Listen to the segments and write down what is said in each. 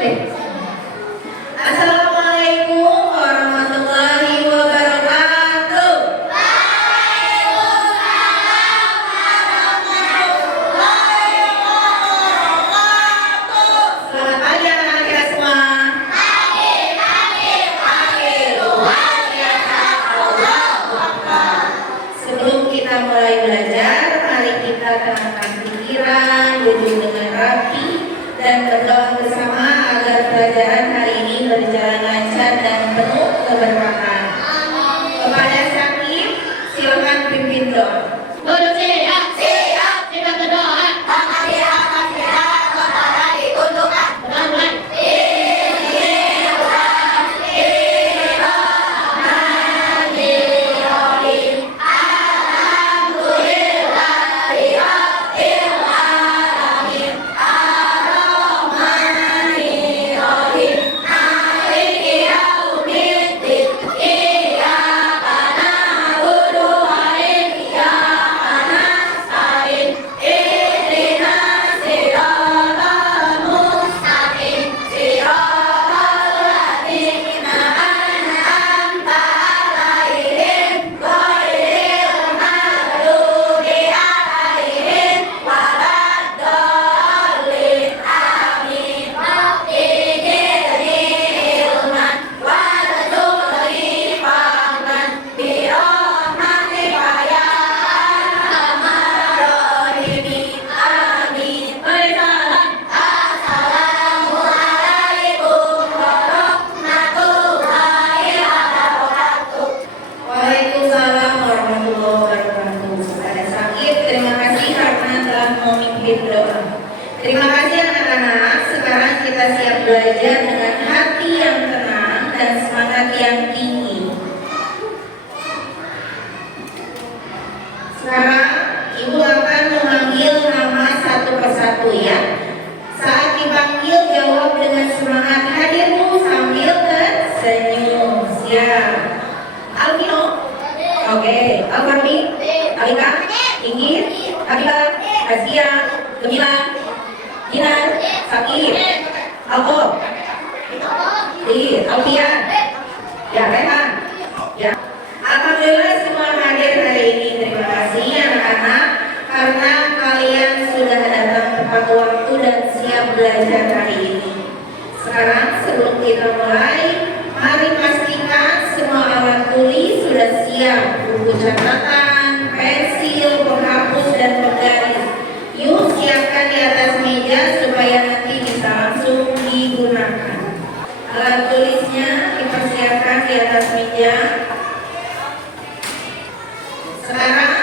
Assalamualaikum warahmatullahi wabarakatuh. Selamat pagi anak-anak kita semua. Sebelum kita mulai belajar, mari kita tenangkan pikiran, duduk dengan rapi, dan berdoa bersama agar pelajaran hari ini berjalan lancar dan penuh keberkahan. Kepada Syakib, silakan pimpin doa. Duduk siap, kita berdoa. Makasih, kepada ditunjukkan. Mulai. Waalaikumsalam warahmatullahi wabarakatuh. Kepada Syakib, terima kasih karena telah memimpin doa. Terima kasih anak-anak. Sekarang kita siap belajar dengan hati yang tenang dan semangat yang tinggi. Sekarang Ibu akan memanggil nama satu persatu ya. Saat dipanggil jawab dengan semangat, hadirmu sambil tersenyum. Siap. Alvino, oke. Alfarmi, Alika, Inggit, Abila, Azkia, Gemila, Dinar, Sakir, Alko, Alfian, ya Rehan, ya. Alhamdulillah semua hadir hari ini. Terima kasih anak-anak karena kalian sudah datang tepat waktu dan siap belajar hari ini. Sekarang sebelum kita mulai, mari pastikan semua alat tulis sudah siap, buku catatan, pensil, penghapus, dan penggaris. Yuk siapkan di atas meja supaya nanti bisa langsung digunakan. Alat tulisnya dipersiapkan di atas meja. Sekarang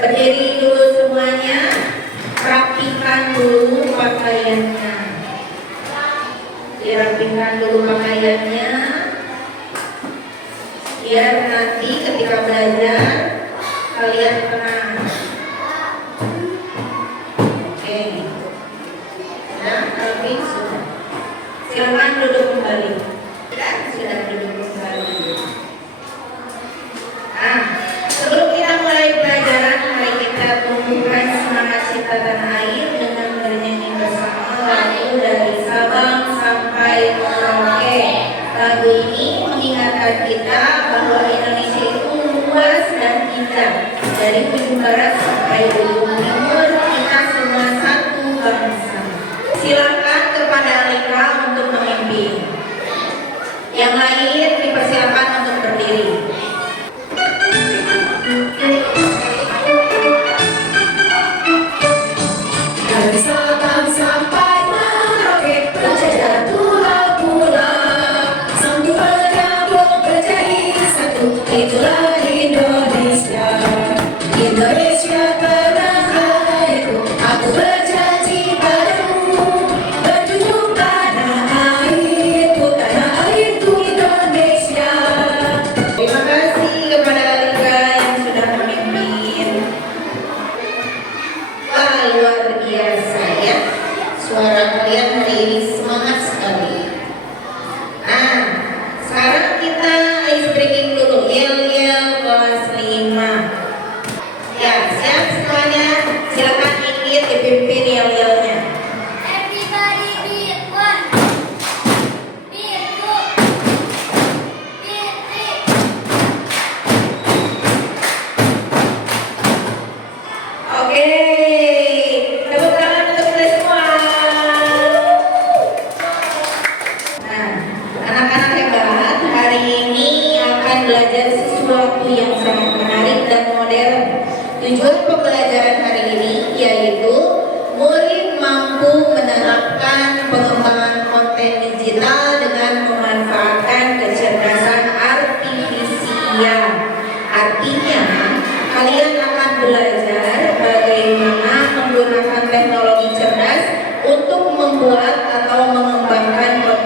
berdiri dulu semuanya, rapikan dulu pakaiannya. Dirapikan dulu pakaiannya, biar nanti ketika belajar kalian tenang. Oke, nah rapi sudah. Silakan duduk kembali. Sudah duduk kembali. Nah, sebelum kita mulai pelajaran, mari kita tumbuhkan semangat cinta tanah air dengan bernyanyi bersama lagu dari Sabang sampai Merauke. Lagu ini mengingatkan kita bahwa Indonesia itu luas dan indah. Dari ujung barat sampai ujung timur, kita semua satu bangsa. Silakan kepada Alika untuk memimpin. Yang lain dipersilakan untuk berdiri. Dari Sabang sampai Merauke, berjaya pulau-pulau, sanggup bergabung menjadi satu. Itulah Indonesia. Indonesia tanah airku, aku berjanji padamu, berjunjung tanah airku, Indonesia.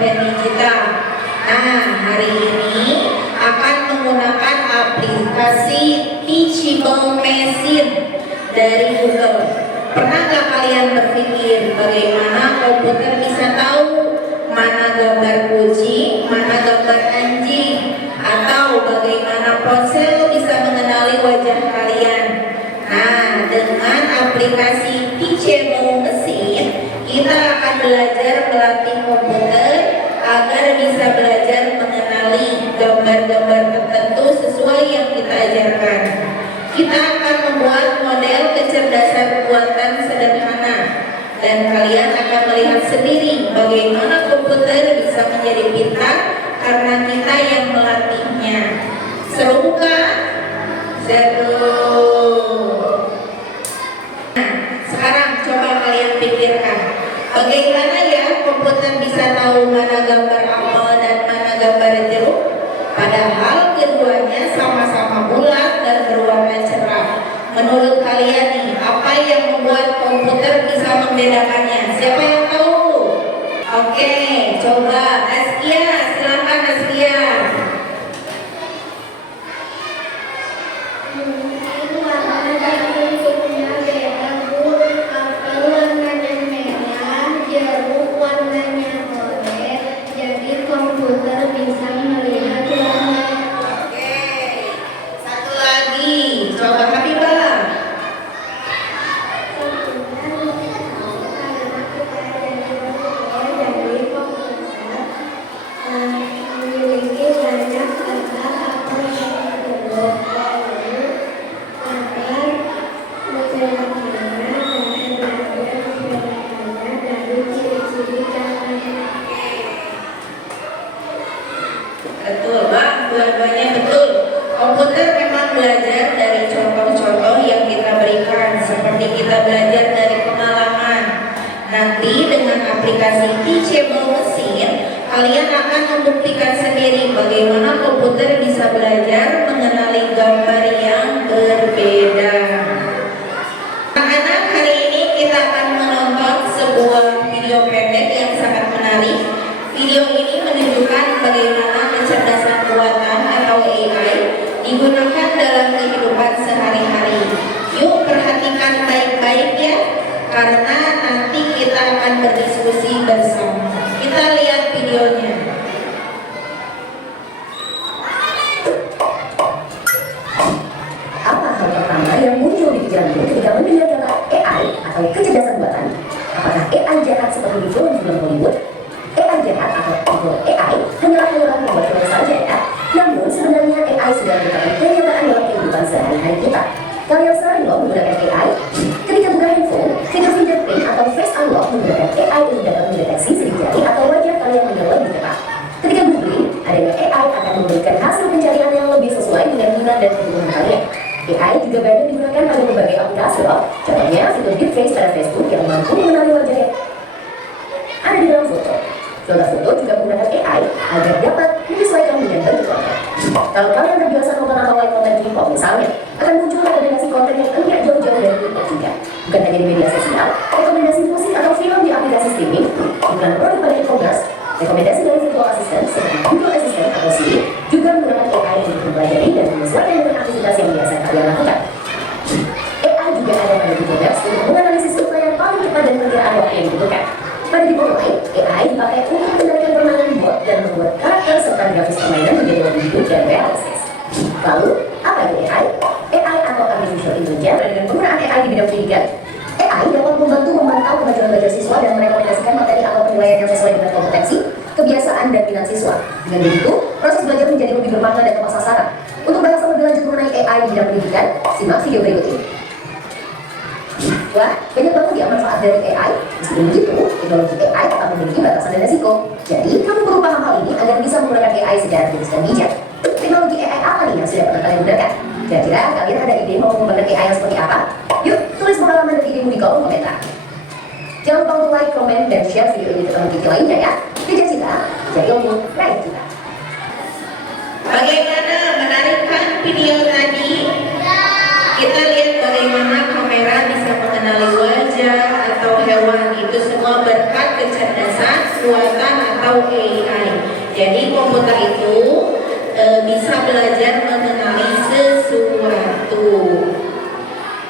konten digital. Nah, hari ini akan menggunakan aplikasi Teachable Machine dari Google. Pernah nggak kalian berpikir bagaimana komputer bisa tahu mana gambar kucing, mana gambar anjing, atau bagaimana ponsel bisa mengenali wajah kalian? Nah, dengan aplikasi Teachable Machine, kita akan belajar melatih komputer agar bisa belajar mengenali gambar-gambar tertentu sesuai yang kita ajarkan. Kita akan membuat model kecerdasan buatan sederhana dan kalian akan melihat sendiri bagaimana komputer bisa menjadi pintar karena kita yang melatihnya. Seru bukan? Seru. Nah, sekarang coba kalian pikirkan, bagaimana ya komputer bisa tahu mana gambar apel dan mana gambar jeruk? Padahal keduanya sama-sama bulat dan berwarna cerah. Menurut kalian nih, apa yang membuat komputer bisa membedakannya? Siapa yang tahu? Oke, coba Askia, silakan Askia. Mungkin warna dan bentuknya beda, Bu. Apel warnanya merah, jeruk warnanya oranye. Jadi komputer bisa melihat warna. Oke, satu lagi, coba Habibah. Jadi komputer memiliki banyak gambar apel dan jeruk. Lalu agar membedakannya dan belajar membedakannya dari ciri-ciri gambarnya. Betul, Bang. Dua-duanya betul. Komputer memang belajar dari contoh-contoh yang kita berikan, seperti kita belajar dari pengalaman. Nanti dengan aplikasi Teachable Machine, kalian akan membuktikan sendiri bagaimana komputer bisa belajar mengenali gambar yang berbeda. Anak-anak, hari ini kita akan menonton sebuah video pendek yang sangat menarik. Video ini menunjukkan bagaimana kecerdasan buatan atau AI digunakan dalam kehidupan sehari-hari. Yuk perhatikan baik-baik ya, karena nanti kita akan berdiskusi bersama. Kita lihat videonya. Apa hal pertama yang muncul di pikiranmu ketika mendengar kata AI atau kecerdasan buatan? Apakah AI jahat seperti di film-film Hollywood? AI jahat atau evil AI hanyalah haluan membuat film saja ya. Namun sebenarnya AI sudah merupakan kenyataan dalam kehidupan sehari-hari kita. Kalian sering loh menggunakan AI. Ketika buka handphone, fitur fingerprint atau face unlock menggunakan AI untuk dapat mendeteksi sidik jari atau wajah kalian dengan lebih cepat. Ketika googling, adanya AI akan memberikan hasil pencarian yang lebih sesuai dengan minat dan kebutuhan kalian. AI juga banyak digunakan pada berbagai aplikasi loh. Contohnya fitur deepfake pada Facebook yang mampu mengenali wajah yang ada di dalam foto. Filter foto juga menggunakan AI agar dapat menyesuaikan dengan bentuk konten. Kalau kalian terbiasa nonton atau like konten K-pop misalnya, akan muncul rekomendasi konten yang enggak jauh-jauh dari K-pop juga. Bukan hanya di media sosial, rekomendasi musik atau film di aplikasi streaming, iklan produk pada e-commerce, rekomendasi dari virtual assistant seperti Google Assistant atau Siri juga menggunakan AI untuk mempelajari dan menyesuaikan dengan aktivitas yang biasa kalian lakukan. AI juga ada pada Google Maps untuk menganalisis rute yang paling cepat dan perkiraan waktu yang dibutuhkan. Pada Google lain, AI dipakai untuk mengendalikan permainan bot dan membuat karakter serta grafis permainan menjadi lebih hidup dan realistis. Lalu, apa itu AI? AI atau Artificial Intelligence dengan penggunaan AI di bidang pendidikan. AI dapat membantu memantau kemajuan belajar siswa dan merekomendasikan materi atau penilaian yang sesuai dengan kompetensi, kebiasaan, dan minat siswa. Dengan begitu, proses belajar menjadi lebih bermakna dan tepat sasaran. Untuk bahas lebih lanjut mengenai AI di bidang pendidikan, simak video berikut ini. Wah, banyak banget ya manfaat dari AI. Meskipun begitu, teknologi AI tetap memiliki batasan dan resiko. Jadi, kamu perlu paham hal ini agar bisa menggunakan AI secara kritis dan bijak. Teknologi AI apa nih yang sudah pernah kalian gunakan? Kira-kira kalian ada ide mau mengembangkan AI yang seperti apa? Yuk, tulis pengalaman dan idemu di kolom komentar. Jangan lupa untuk like, komen, dan share video ini ke teman kita lainnya ya. Jejak Cita, jadi ilmu, raih cita. Bagaimana, menarik kan video tadi? Kita lihat bagaimana kamera bisa mengenali wajah atau hewan. Itu semua berkat kecerdasan buatan atau AI. Jadi komputer itu bisa belajar mengenali sesuatu.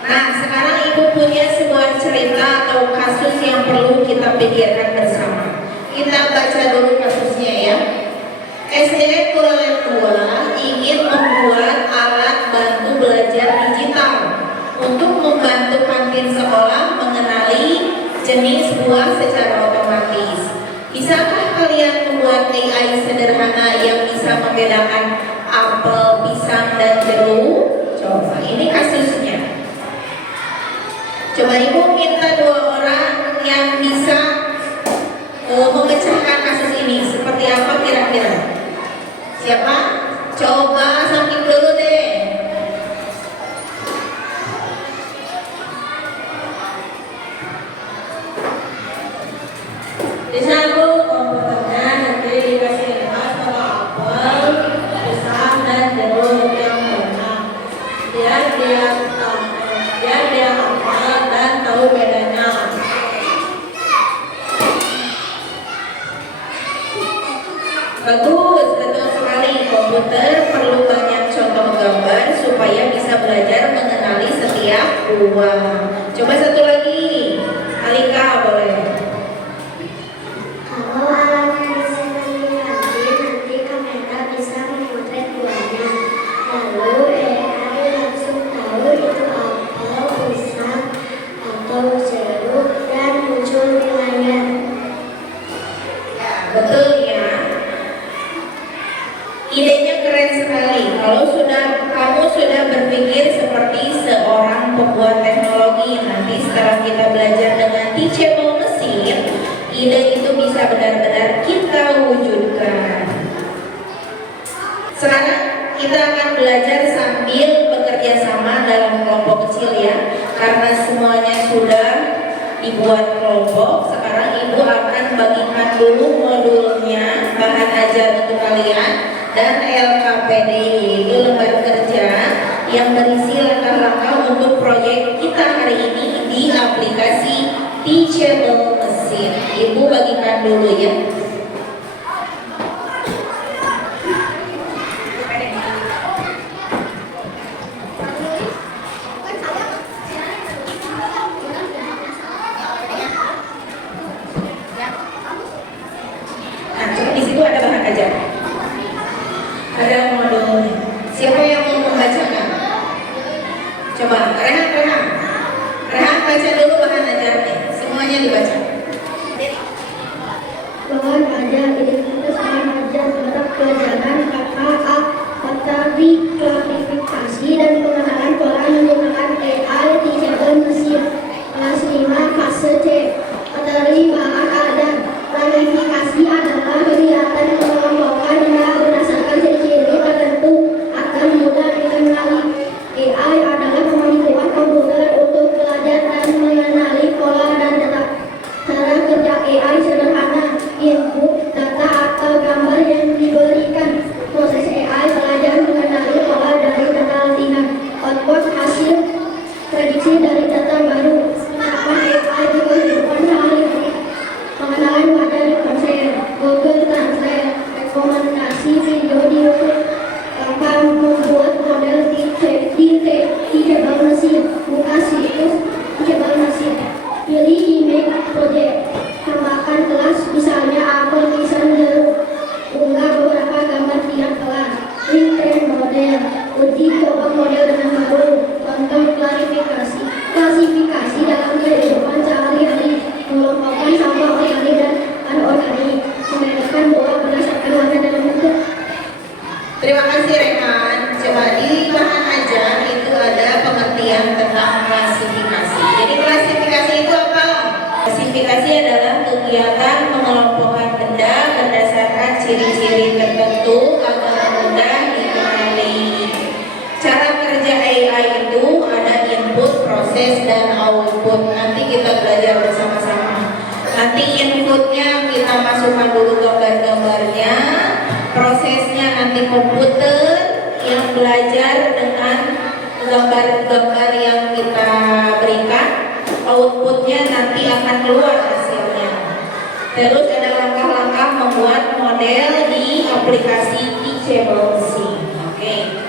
Nah, sekarang Ibu punya sebuah cerita atau kasus yang perlu kita pikirkan bersama. Kita baca dulu kasusnya ya. SDN Kuala 2 ingin membuat alat bantu belajar digital untuk membantu kantin sekolah mengenali jenis buah secara otomatis. Bisakah kalian membuat AI sederhana yang bisa membedakan apel, pisang, dan jeruk? Coba, ini kasusnya. Coba Ibu minta 2 orang yang bisa memecahkan kasus ini. Seperti apa kira-kira? Siapa? Coba samping dulu deh. Bisa Bu, komputernya nanti dikasih lepas kalau apel, pisang, dan jeruk yang banyak. Biar dia hafal dan tahu bedanya. Bagus, betul sekali. Komputer perlu banyak contoh gambar supaya bisa belajar mengenali setiap buah. Coba satu lagi, Alika boleh. Kalau alatnya bisa mengingatkan, nanti kamera bisa memotret buahnya. Lalu AI langsung tahu itu apel, pisang, atau jeruk dan muncul di layar. Ya, betul ya. Idenya keren sekali. Kalau kamu sudah berpikir seperti seorang pembuat teknologi, nanti setelah kita belajar dengan teachable mesin, ide itu bisa benar-benar kita wujudkan. Sekarang kita akan belajar sambil bekerja sama dalam kelompok kecil ya. Karena semuanya sudah dibuat kelompok, sekarang Ibu akan bagikan dulu modulnya, bahan ajar untuk kalian, dan LKPD, yaitu lembar kerja yang berisi langkah-langkah untuk proyek kita hari ini di aplikasi Teachable Mesin. Ibu bagikan dulu ya. Nah, di situ ada bahan ajar. Ada modulnya. Siapa yang mau membacakan? Coba, Rehan baca dulu bahan ajarnya. Semuanya dibaca. Bahan ajar identitas bahan ajar terhadap pelajaran kata A, kata B, klasifikasi dan pengenalan pola menggunakan AI teachable mesin. Kelas 5 fase C. Materi bahan ajar. Klasifikasi adalah kegiatan mengelompokkan data berdasarkan ciri-ciri tertentu agar mudah dikenali. AI adalah kemampuan komputer untuk belajar dan mengenali pola dan data. Cara kerja AI sederhana, input data atau gambar yang diberikan. Proses AI belajar mengenali pola dari data latihan. Output hasil prediksi dari data baru. Penerapan AI di kehidupan sehari-hari. Pengenalan wajah di ponsel, Google Translate, rekomendasi video di YouTube, langkah membuat model teachable mesin, buka situs teachable mesin, pilih image project, tambahkan kelas misalnya apel, pisang, jeruk, unggah beberapa gambar tiap kelas, link train model, uji coba model dengan baru, contoh klasifikasi dalam kehidupan sehari-hari, mengelompokkan sampah organik dan anorganik, membedakan buah berdasarkan warna dan bentuk. Terima kasih Rehan. Coba di bahan ajar itu ada pengertian tentang klasifikasi. Jadi klasifikasi itu apa? Klasifikasi adalah kegiatan mengelompokkan benda berdasarkan ciri-ciri tertentu agar mudah dikenali. Cara kerja AI itu ada input, proses, dan output. Nanti kita belajar bersama-sama. Nanti inputnya kita masukkan dulu gambar-gambarnya. Prosesnya nanti komputer yang belajar dengan gambar-gambar yang kita berikan. Outputnya nanti akan keluar hasilnya. Terus ada langkah-langkah membuat model di aplikasi Teachable Machine. Oke.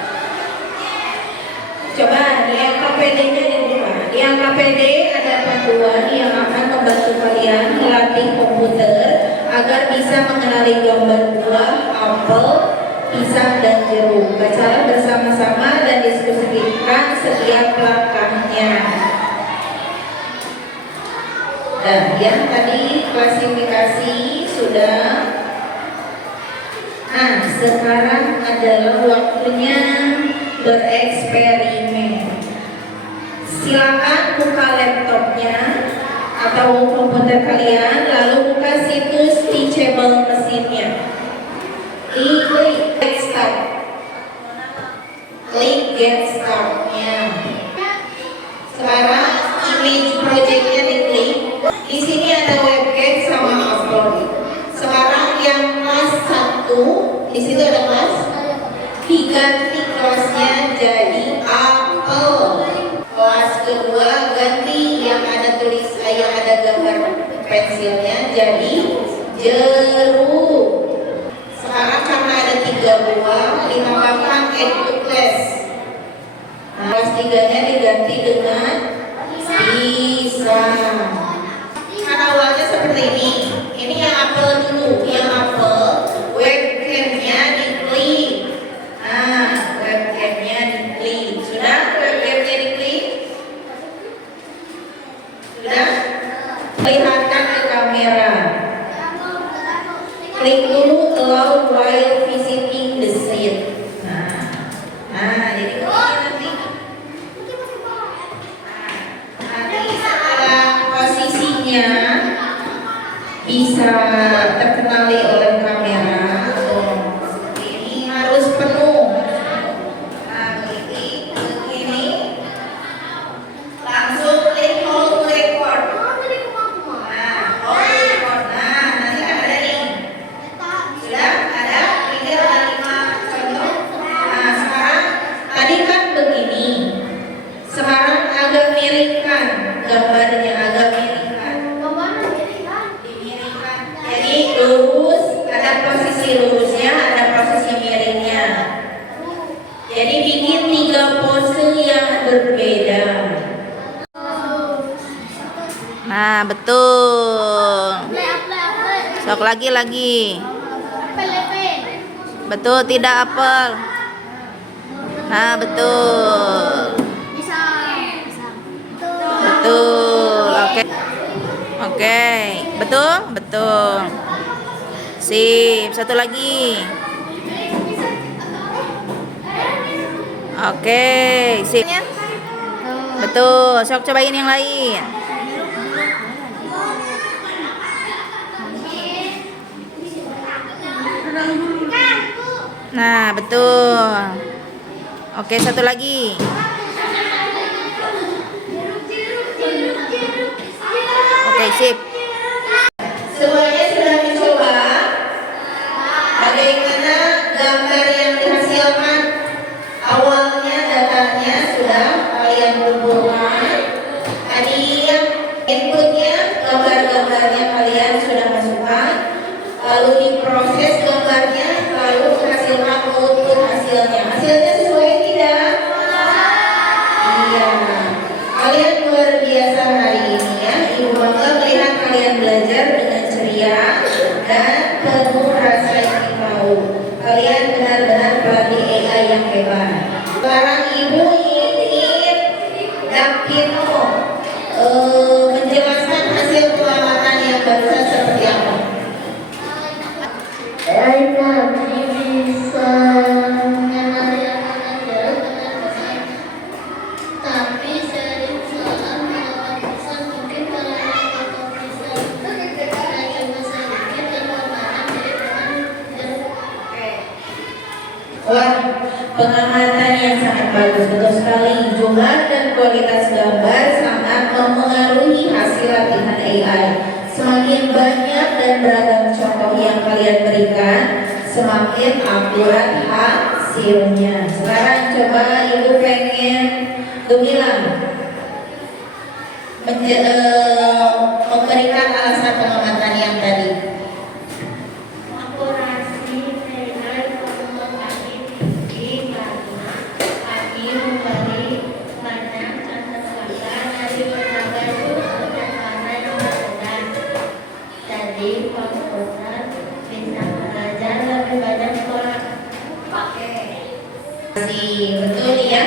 Coba di LKPD-nya dibuka. Di LKPD ada panduan yang akan membantu kalian melatih komputer agar bisa mengenali gambar buah, apel, pisang, dan jeruk. Bacalah bersama-sama dan diskusikan setiap langkahnya. Dan yang tadi klasifikasi sudah. Nah, sekarang adalah waktunya bereksperimen. Silakan buka laptopnya atau komputer kalian, lalu buka situs Teachable Machine-nya. Klik Get Start. Klik Get Start-nya. Sekarang image project-nya diklik. Di sini ada webcam sama upload. Sekarang yang kelas 1, di situ ada kelas. Diganti kelasnya jadi apel. Kelas kedua ganti yang ada yang ada gambar pensilnya jadi jeruk. Sekarang karena ada 3 buah ditambahkan add to class. Nah, kelas 3-nya diganti dengan pisang. Kan awalnya seperti ini. Ini yang apel dulu, yang apel. Webcamnya diklik. Nah, webcamnya diklik. Sudah webcamnya diklik? Sudah? Lihatkan ke kamera. Klik dulu allow while visiting the seat. Nah, jadi nanti. Nanti setelah posisinya bisa terkenali oleh kamera. Ini harus penuh. Nah, begini. Langsung klik hold to record. Nah, hold to record. Nah, nanti kan ada nih. Sudah ada 5 contoh. Nah, sekarang tadi kan begini. Sekarang agak miringkan gambarnya, agak miringkan. Dimiringkan. Jadi lurus, ada posisi lurusnya, ada posisi miringnya. Jadi bikin 3 pose yang berbeda. Nah, betul. Sok lagi. Betul, tidak apel. Nah, betul. Betul. Oke. Betul. Sip, satu lagi. Oke, sip. Betul, sok cobain yang lain. Nah, betul. Oke, satu lagi. Oke, sip. Semuanya sudah mencoba bagaimana gambar yang dihasilkan. Awalnya datanya sudah kalian kumpulkan. Tadi yang inputnya, gambar-gambarnya kalian sudah masukkan. Lalu diproses gambarnya, lalu menghasilkan output hasilnya. Hasilnya sesuai tidak? Iya. Kalian luar biasa hari ini ya. Ibu bangga melihat kalian belajar dengan ceria dan penuh rasa ingin tahu. Kalian benar-benar pelatih AI yang hebat. Sekarang ibu ingin Dakino menjelaskan hasil pengamatan yang barusan seperti apa. Kami bisa mengenali anak-anak dengan baik, tapi sering salah melakukan pesan mungkin karena atau pesan dan cuma sedikit informasi dari teman. Wah, pengamatan yang sangat bagus, betul sekali. Jumlah dan kualitas gambar sangat mempengaruhi hasil latihan AI. Semakin banyak dan beragam contoh yang kalian berikan, semakin akurat hasilnya. Sekarang coba ibu pengen gemilang memberikan alasan pengamatan yang tadi. kasih. Betul ya?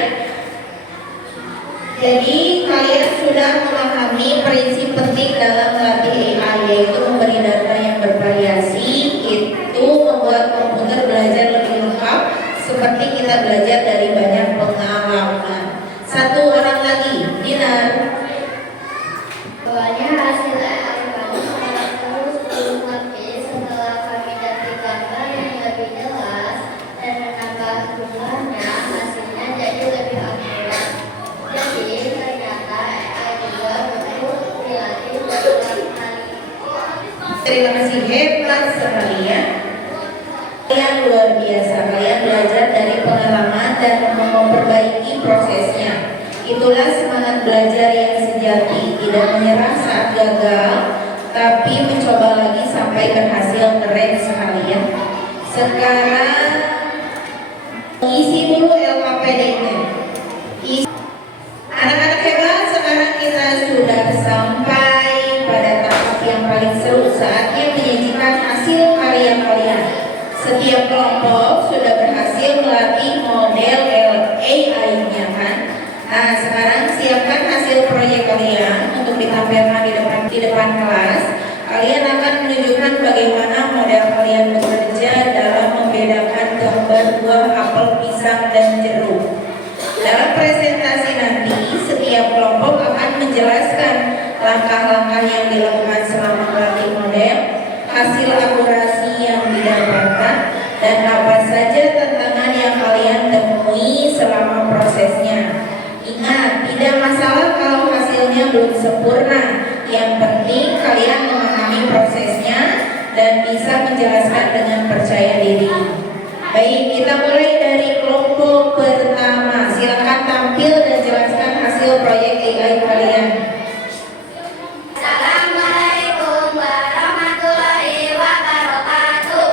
Jadi kalian sudah memahami prinsip penting dalam melatih AI, yaitu memberi data yang bervariasi, itu membuat komputer belajar lebih lengkap seperti kita belajar dari banyak pengalaman. Satu orang lagi, Dinar. Awalnya hasil AI kami sangat terus belum habis setelah kami dapat gambar yang lebih jelas dan menambah jumlahnya, hasilnya jadi lebih akurat. Jadi ternyata AI juga perlu dilatih berulang kali. Terima kasih, hebat sekali ya. Kalian luar biasa, kalian belajar dari pengalaman dan memperbaiki prosesnya. Itulah semangat belajar yang sejati, tidak menyerah saat gagal, tapi mencoba lagi sampai berhasil. Keren sekali ya. Sekarang isi dulu LKPD-nya. Anak-anak hebat, sekarang kita sudah sampai pada tahap yang paling seru, saatnya menyajikan hasil karya kalian. Setiap kelompok sudah berhasil melatih model AI-nya kan? Nah, sekarang siapkan hasil proyek kalian untuk ditampilkan di depan kelas. Kalian akan menunjukkan bagaimana model kalian bekerja dalam membedakan gambar buah, apel, pisang, dan jeruk. Dalam presentasi nanti, setiap kelompok akan menjelaskan langkah-langkah yang dilakukan selama melatih model, hasil akurasi yang didapatkan, dan apa saja tantangan yang kalian temui selama prosesnya. Ingat, tidak masalah kalau hasilnya belum sempurna. Yang penting kalian memahami prosesnya dan bisa menjelaskan dengan percaya diri. Baik, kita mulai dari kelompok pertama. Silakan tampil dan jelaskan hasil proyek AI kalian. Assalamualaikum warahmatullahi wabarakatuh.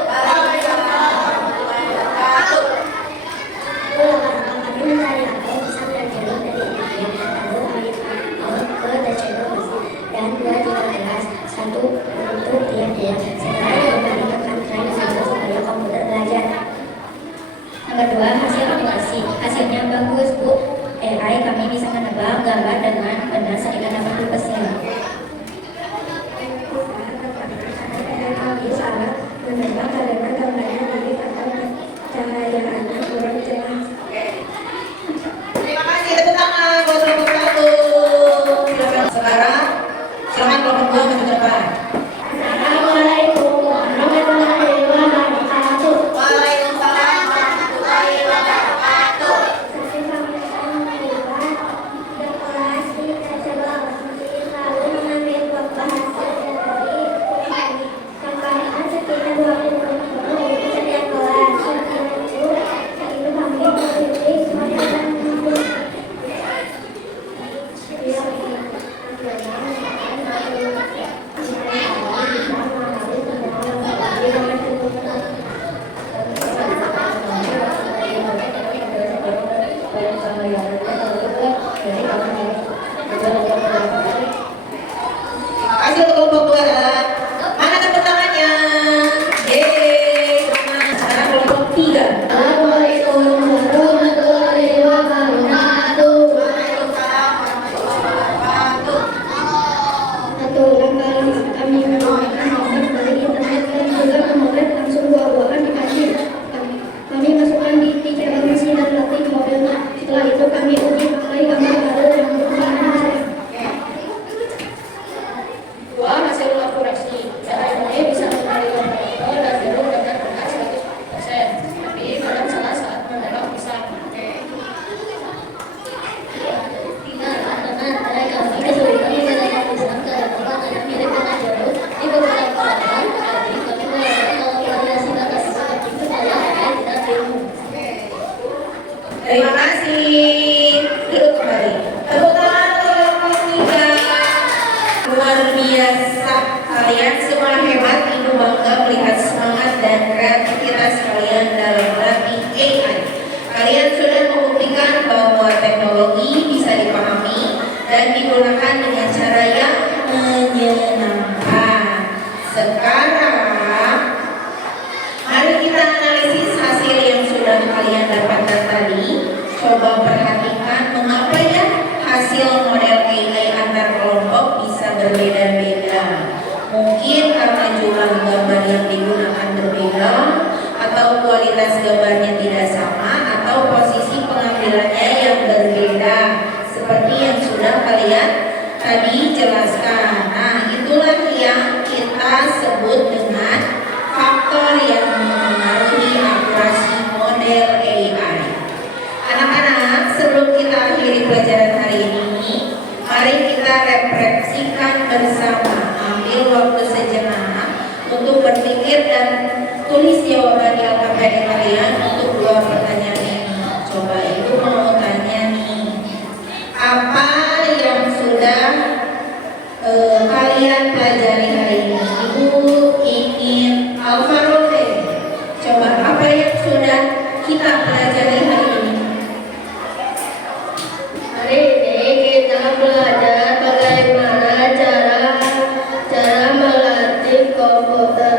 Kami mencari apel, pisang, dan jeruk dari India. Lalu kami ke tercebur dan 2 3 gelas, 1 untuk tiap-tiap. Setelah kembali ke try saja supaya komputer belajar. Nomor 2, hasil aplikasi. Hasilnya bagus, Bu. AI kami bisa menebak gambar dengan benar sekitar 60%. Kami salah menebak karena gambarnya mirip atau pencahayaannya kurang jelas. Terima kasih, tepuk tangan buat kelompok 1. Sekarang silakan kelompok 2 maju ke depan. Assalamualaikum warahmatullahi wabarakatuh. Waalaikumsalam warahmatullahi wabarakatuh. Hasil kami membuat dekorasi tercebur, lalu mengambil beberapa hasil dari kami. Tambahkan sekitar 20 untuk setiap kelas. Setelah itu kami memilih model yang bagus. Terima kasih untuk kelompok 2. Mana tepuk tangannya? Yeay. Sekarang kelompok 3. Assalamualaikum warahmatullahi wabarakatuh. Waalaikumsalam warahmatullahi wabarakatuh. Satu langkah kami menggunakan gambar dari internet dan juga memotret langsung buah-buahan di kancing. Kami masukkan di tiga mesin dan latih modelnya. Setelah itu kami uji pakai gambar baru yang merupakan hasil. Dua, hasil akurasi. Cara ini bisa mencari gambar apel dan jeruk dengan benar 100%. Tapi kadang salah saat menebak pisang. Teman-teman, kami kesulitan membedakan pisang karena warnanya mirip dengan jeruk di beberapa warna. Jadi kami melakukan kalau variasi batas seperti supaya AI tidak bingung. Terima kasih. Duduk kembali. Tepuk tangan untuk kelompok 3. Luar biasa. Kalian semua hebat. Ibu bangga melihat semangat dan kreativitas kalian dalam melatih AI. Kalian sudah membuktikan bahwa teknologi bisa dipahami dan digunakan dengan cara yang menyenangkan. Sekarang, mari kita analisis hasil yang sudah sudah kalian dapatkan tadi, coba perhatikan mengapa ya hasil model AI antar kelompok bisa berbeda-beda. Mungkin karena jumlah gambar yang digunakan berbeda, atau kualitas gambarnya tidak sama, atau posisi pengambilannya yang berbeda, seperti yang sudah kalian tadi jelaskan. Nah, itulah yang kita sebut dengan faktor yang mempengaruhi akurasi model AI. Anak-anak, sebelum kita akhiri pelajaran hari ini, mari kita refleksikan bersama. Ambil waktu sejenak untuk berpikir dan tulis jawaban yang KPD kalian untuk dua pertanyaan ini. Coba ibu mau tanya nih, apa yang sudah kalian pelajari hari ini? Ibu ingin Alvaro deh. Coba apa yang sudah kita pelajari hari ini? Hari ini kita belajar bagaimana cara melatih komputer.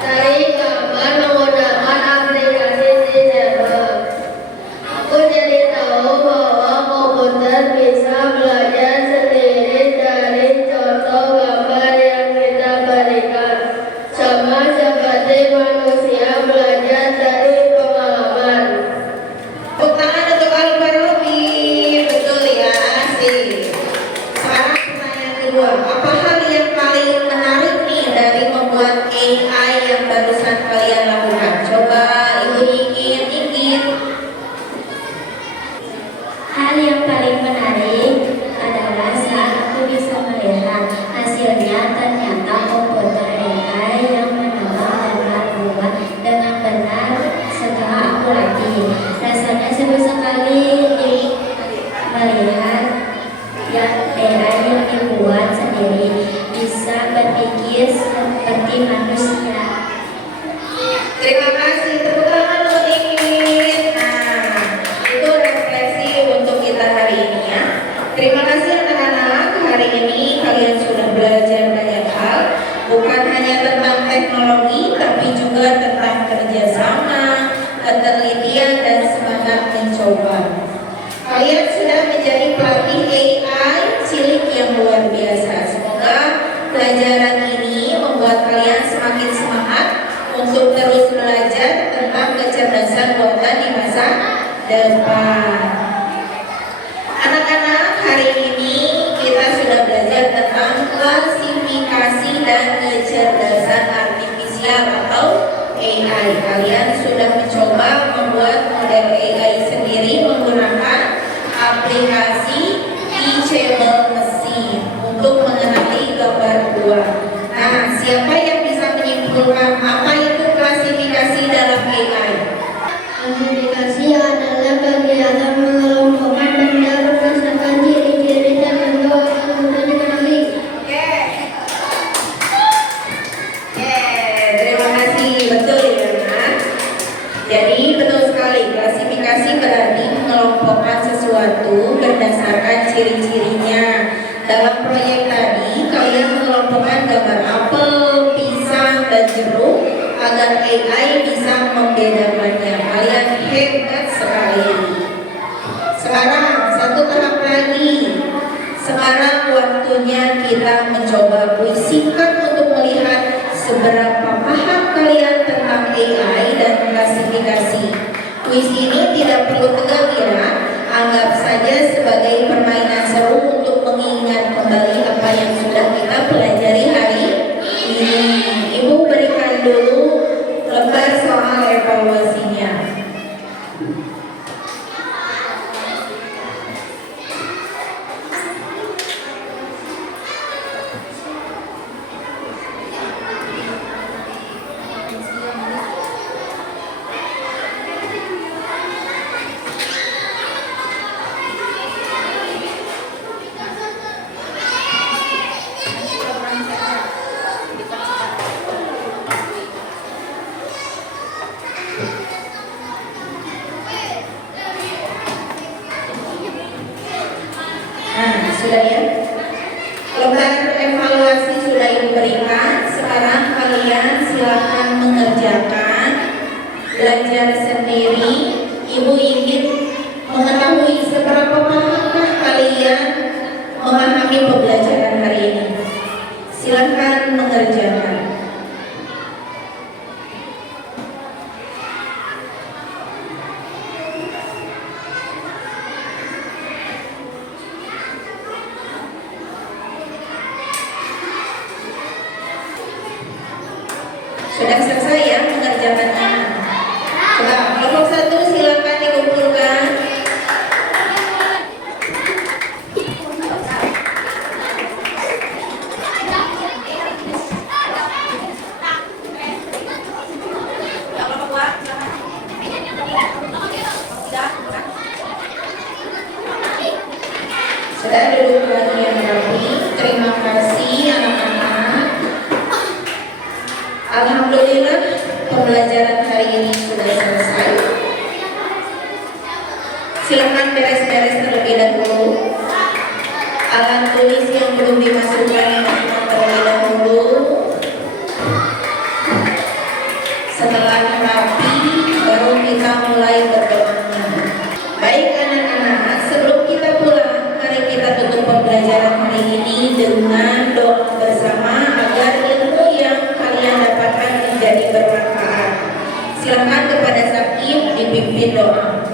Cari gambar menggunakan aplikasi Zero. Aku jadi tahu bahwa komputer bisa belajar sendiri dari contoh gambar yang kita berikan, sama seperti manusia belajar dari pengalaman. Tepuk tangan untuk Alvaro. Betul ya, sih. Sekarang pertanyaan kedua, apa hal yang paling menarik nih dari membuat AI yang barusan kalian lakukan? Coba ibu ingin. Hal yang paling menarik adalah saat aku bisa melihat hasilnya. Ternyata komputer AI yang menebak dan membuat dengan benar setelah aku latih. Rasanya seru sekali melihat yang AI yang dibuat sendiri bisa berpikir seperti manusia. Terima kasih, tepuk tangan untuk Ingrid. Nah, itu refleksi untuk kita hari ini ya. Terima kasih anak-anak, hari ini kalian sudah belajar banyak hal, bukan hanya tentang teknologi, tapi juga tentang kerjasama, ketelitian, dan semangat mencoba. Kalian sudah menjadi pelatih AI cilik yang luar biasa. Semoga pelajaran ini membuat kalian semakin semangat untuk terus belajar tentang kecerdasan buatan di masa depan. Anak-anak, hari ini kita sudah belajar tentang klasifikasi dan kecerdasan artifisial atau AI. Kalian sudah mencoba membuat model AI sendiri menggunakan aplikasi teachable mesin untuk mengenali gambar buah. Nah, siapa yang bisa menyimpulkan apa itu klasifikasi dalam AI? Klasifikasi adalah kegiatan mengelompokkan benda berdasarkan ciri-ciri tertentu yang mudah dikenali. Terima kasih, betul ya Nak. Jadi betul sekali, klasifikasi berarti mengelompokkan sesuatu berdasarkan ciri-cirinya. Dalam proyek tadi, kalian mengelompokkan gambar apel, pisang, dan jeruk agar AI bisa membedakannya. Kalian hebat sekali. Sekarang satu tahap lagi. Sekarang waktunya kita mencoba kuis singkat untuk melihat seberapa paham kalian tentang AI dan klasifikasi. Kuis ini tidak perlu tegang ya. Anggap saja sebagai permainan seru untuk mengingat kembali apa yang sudah kita pelajari hari ini. Ibu berikan dulu lembar soal evaluasinya. Sudah selesai ya mengerjakannya. Coba kelompok 1 silakan dikumpulkan. Sudah duduk lagi yang rapi. Terima kasih anak-anak. Alhamdulillah pembelajaran hari ini sudah selesai. Silakan beres-beres terlebih dahulu. Alat tulis yang belum dimasukkan terlebih dahulu. Setelah rapi, baru kita mulai berdoa. Baik anak-anak, sebelum kita pulang, mari kita tutup pembelajaran hari ini dengan doa bersama agar ilmu yang kalian dapatkan menjadi bermanfaat. Silakan kepada Sakim dipimpin doa.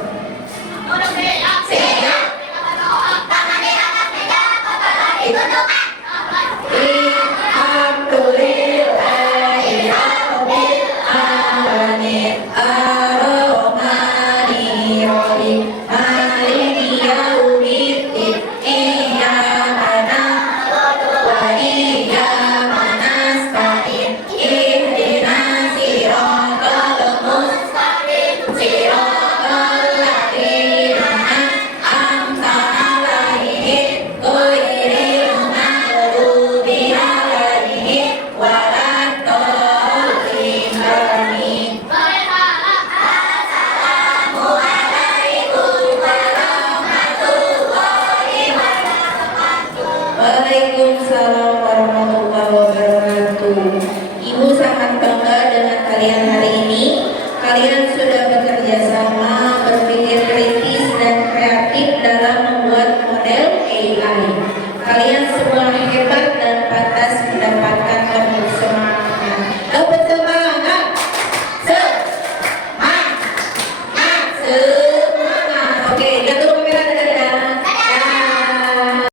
Waalaikumsalam warahmatullahi wabarakatuh. Ibu sangat bangga dengan kalian hari ini. Kalian sudah bekerja sama, berpikir kritis dan kreatif dalam membuat model AI. Kalian semua